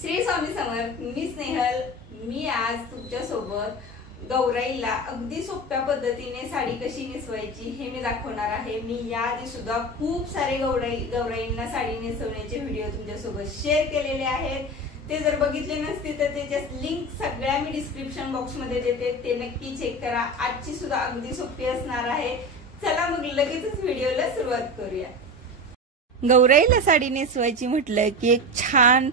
श्री स्वामी समर्थ. मी स्नेहल. मी आज तुमच्या सोबत गौराईला अगदी सोप्या पद्धतीने साडी कशी नेसवायची हे मी दाखवणार आहे. मी याआधी सुद्धा खूप सारे गौराईंना साडी नेसवण्याचे व्हिडिओ तुमच्या सोबत शेअर केलेले आहेत. ते जर बघितले नसतील तर त्याच्या लिंक सगळ्या मी डिस्क्रिप्शन बॉक्स मध्ये देते, ते नक्की चेक करा. आजची सुद्धा अगदी सोपी असणार आहे. चला मग लगेचच व्हिडिओला सुरुवात करूया. गौराईला साडी नेसवायची म्हटलं की एक छान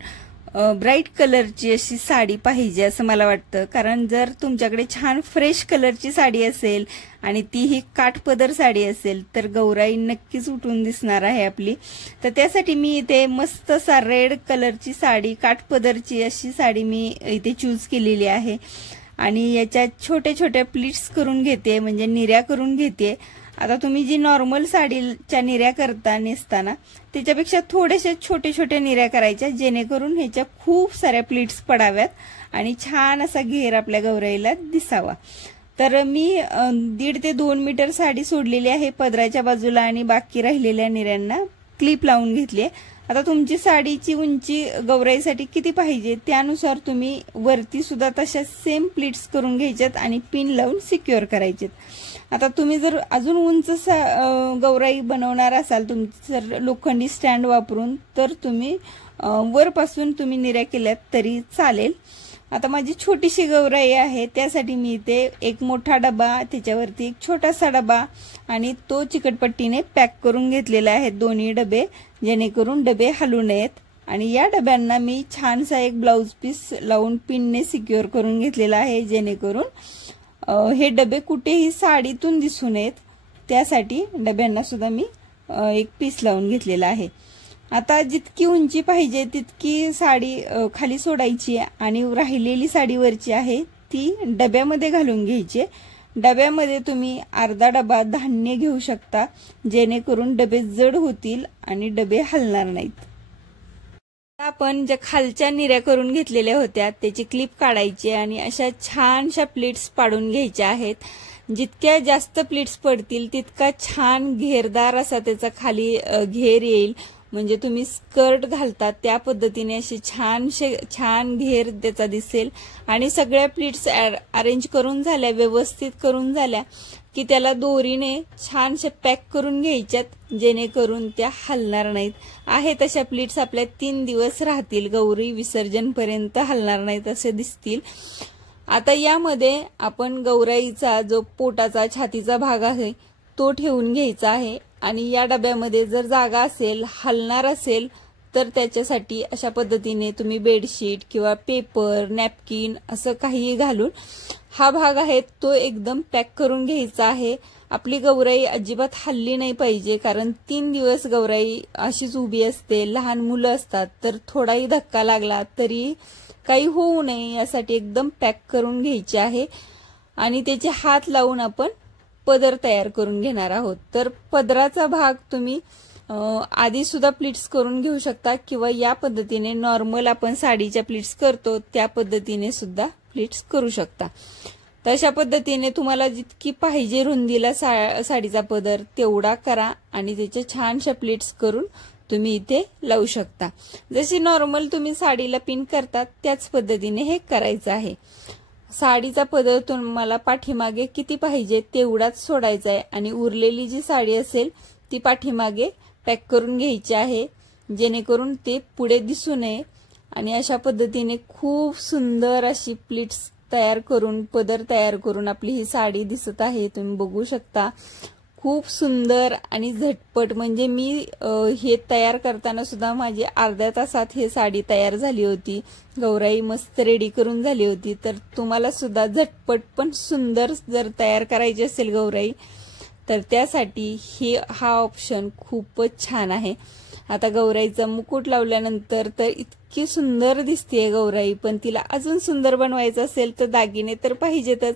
ब्राईट कलरची अशी साडी पाहिजे असं मला वाटतं. कारण जर तुमच्याकडे छान फ्रेश कलरची साडी असेल आणि तीही काठपदर साडी असेल तर गौराई नक्कीच उठून दिसणार आहे आपली. तर त्यासाठी मी इथे मस्त असा रेड कलरची साडी, काठपदरची अशी साडी मी इथे चूज केलेली आहे. आणि याच्या छोट्या छोट्या प्लीट्स करून घेते, म्हणजे निर्या करून घेते. आता तुम्ही जी नॉर्मल साडीच्या निर्या करता नेसताना त्याच्यापेक्षा थोडेसे छोटे छोटे निर्या करायच्या, जेणेकरून ह्याच्या खूप साऱ्या प्लीट्स पडाव्यात आणि छान असा घेर आपल्या गौराईला दिसावा. तर मी 1.5 ते 2 मीटर साडी सोडलेली आहे पदराच्या बाजूला आणि बाकी राहिलेल्या निर्यांना क्लिप लावून घेतली. आता तुमची साडीची उंची गौराईसाठी किती पाहिजे त्यानुसार तुम्ही वरती सुद्धा तशा सेम प्लीट्स करून घ्यायच्यात आणि पिन लावून सिक्युअर करायचेत. आता तुम्ही जर अजून उंच गौराई बनवणार असाल तुमचं लोखंडी स्टँड वापरून, तर तुम्ही वरपासून तुम्ही निर्या केल्यात तरी चालेल. आता माझी छोटीशी गौराई आहे, त्यासाठी मी इथे एक मोठा डबा, त्याच्यावरती एक छोटासा डबा आणि तो चिकटपट्टीने पॅक करून घेतलेला आहे, दोन्ही डबे, जेणेकरून डबे हलू नयेत. आणि या डब्यांना मी छानसा एक ब्लाउज पीस लावून पिनने सिक्युअर करून घेतलेला आहे, जेणेकरून हे डबे कुठेही साडीतून दिसू नयेत. त्यासाठी डब्यांना सुद्धा मी एक पीस लावून घेतलेला आहे. आता जितकी उंची पाहिजे तितकी साडी खाली सोडायची आणि राहिलेली साडी वरची आहे ती डब्यामध्ये घालून घ्यायची. डब्यामध्ये तुम्ही अर्धा डबा धान्य घेऊ शकता, जेणेकरून डबे जड होतील आणि डबे हलणार नाहीत. आपण ज्या खालच्या निर्या करून घेतलेल्या होत्या त्याची क्लिप काढायची आणि अशा छानशा प्लीट्स पाडून घ्यायच्या आहेत. जितक्या जास्त प्लीट्स पडतील तितका छान घेरदार असा त्याचा खाली घेर येईल. म्हणजे तुम्ही स्कर्ट घालतात त्या पद्धतीने असे छान घेर त्याचा दिसेल. आणि सगळ्या प्लीट्स अरेंज करून झाल्या, व्यवस्थित करून झाल्या की त्याला दोरीने छानशे पॅक करून घ्यायच्यात, जेणेकरून त्या हलणार नाहीत. आहे तशा प्लीट्स आपल्या 3 दिवस राहतील, गौरी विसर्जन पर्यंत हलणार नाहीत असे दिसतील. आता यामध्ये आपण गौराईचा जो पोटाचा, छातीचा भाग आहे तो ठेवून घ्यायचा आहे. आणि या डब्यामध्ये जर जागा असेल, हलणार असेल, तर त्याच्यासाठी अशा पद्धतीने तुम्ही बेडशीट किंवा पेपर, नॅपकिन असं काहीही घालून हा भाग आहे तो एकदम पॅक करून घ्यायचा आहे. आपली गौराई अजिबात हलली नाही पाहिजे, कारण 3 दिवस गौराई अशीच उभी असते. लहान मुलं असतात, तर थोडाही धक्का लागला तरी काही होऊ नये यासाठी एकदम पॅक करून घ्यायचे आहे. आणि त्याचे हात लावून आपण पदर तयार करून घेणार आहोत. तर पदराचा भाग तुम्ही आधी सुद्धा प्लीट्स करून घेऊ शकता किंवा या पद्धतीने नॉर्मल आपण साडीच्या प्लीट्स करतो त्या पद्धतीने सुद्धा प्लीट्स करू शकता. तशा पद्धतीने तुम्हाला जितकी पाहिजे रुंदीला साडीचा पदर तेवढा करा आणि त्याच्या छानशा प्लीट्स करून तुम्ही इथे लावू शकता. जशी नॉर्मल तुम्ही साडीला पिन करतात त्याच पद्धतीने हे करायचं आहे. साडीचा पदर तुम्हाला पाठीमागे किती पाहिजे तेवढाच सोडायचा आहे आणि उरलेली जी साडी असेल ती पाठीमागे पॅक करून घ्यायची आहे, जेणेकरून ते पुढे दिसू नये. आणि अशा पद्धतीने खूप सुंदर अशी प्लीट्स तयार करून, पदर तयार करून आपली ही साडी दिसत आहे, तुम्ही बघू शकता. खूप सुंदर आणि झटपट, म्हणजे मी हे तयार करताना सुद्धा माझी अर्ध्या तासात हे साडी तयार झाली होती. गौराई मस्त रेडी करून झाली होती. तर तुम्हाला सुद्धा झटपट पण सुंदर जर तयार करायची असेल गौराई, तर त्यासाठी हा ऑप्शन खूपच छान आहे. आता गौराईचा मुकुट लावल्यानंतर तर इतकी सुंदर दिसतेय गौराई, पण तिला अजून सुंदर बनवायचं असेल तर दागिने तर पाहिजेतच.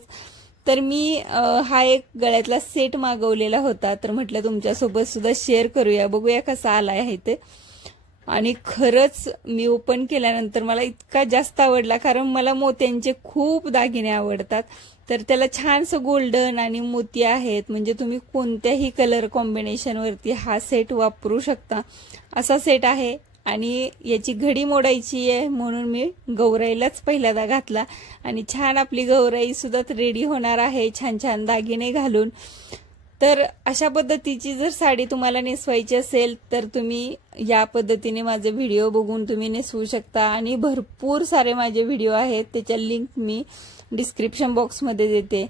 तर मी हा एक गळ्यातला सेट मागवलेला होता, तर म्हटलं तुमच्यासोबत सुद्धा शेअर करूया, बघूया कसा आला आहे ते. आणि खरंच मी ओपन केल्यानंतर मला इतका जास्त आवडला, कारण मला मोत्यांचे खूप दागिने आवडतात. तर त्याला छानसं गोल्डन आणि मोती आहेत, म्हणजे तुम्ही कोणत्याही कलर कॉम्बिनेशन वरती हा सेट वापरू शकता असा सेट आहे. आणि याची घडी मोडायची आहे म्हणून मी गौराईलाच पहिल्यांदा घातला आणि छान आपली गौराई सुद्धा रेडी होणार आहे छान छान दागिने घालून। तर अशा पद्धतीची जर साडी तुम्हाला नेसवायची असेल तर तुम्ही या पद्धतीने माझे व्हिडिओ बघून तुम्ही नेसवू शकता आणि भरपूर सारे माझे व्हिडिओ आहेत, त्याच्या लिंक मी डिस्क्रिप्शन बॉक्समध्ये देते,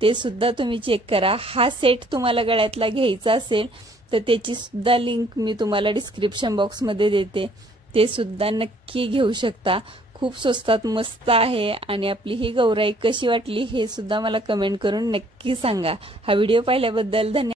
ते सुद्धा तुम्ही चेक करा। हा सेट तुम्हाला गळ्यातला घ्यायचा असेल तर त्याची सुद्धा लिंक मी तुम्हाला डिस्क्रिप्शन बॉक्समध्ये देते, ते सुद्धा नक्की घेऊ शकता। खूप स्वस्तात मस्त आहे आणि आपली ही गौराई कशी वाटली हे सुद्धा मला कमेंट करून नक्की सांगा। हा व्हिडिओ पाहिल्याबद्दल धन्यवाद।